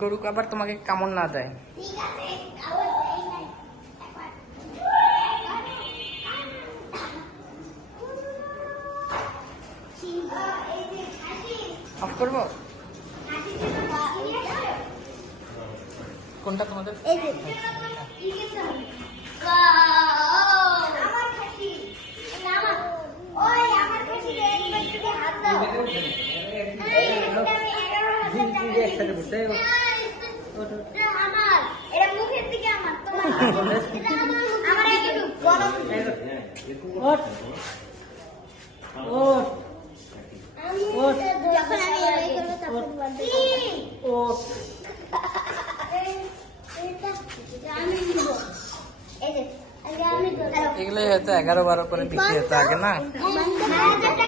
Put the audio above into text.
করুক, আবার তোমাকে কামড় না দেয়। অফ করবো? কোনটা তোমাদের? এগুলোই হয়তো 11-12 করে বিক্রি হতো আগে না।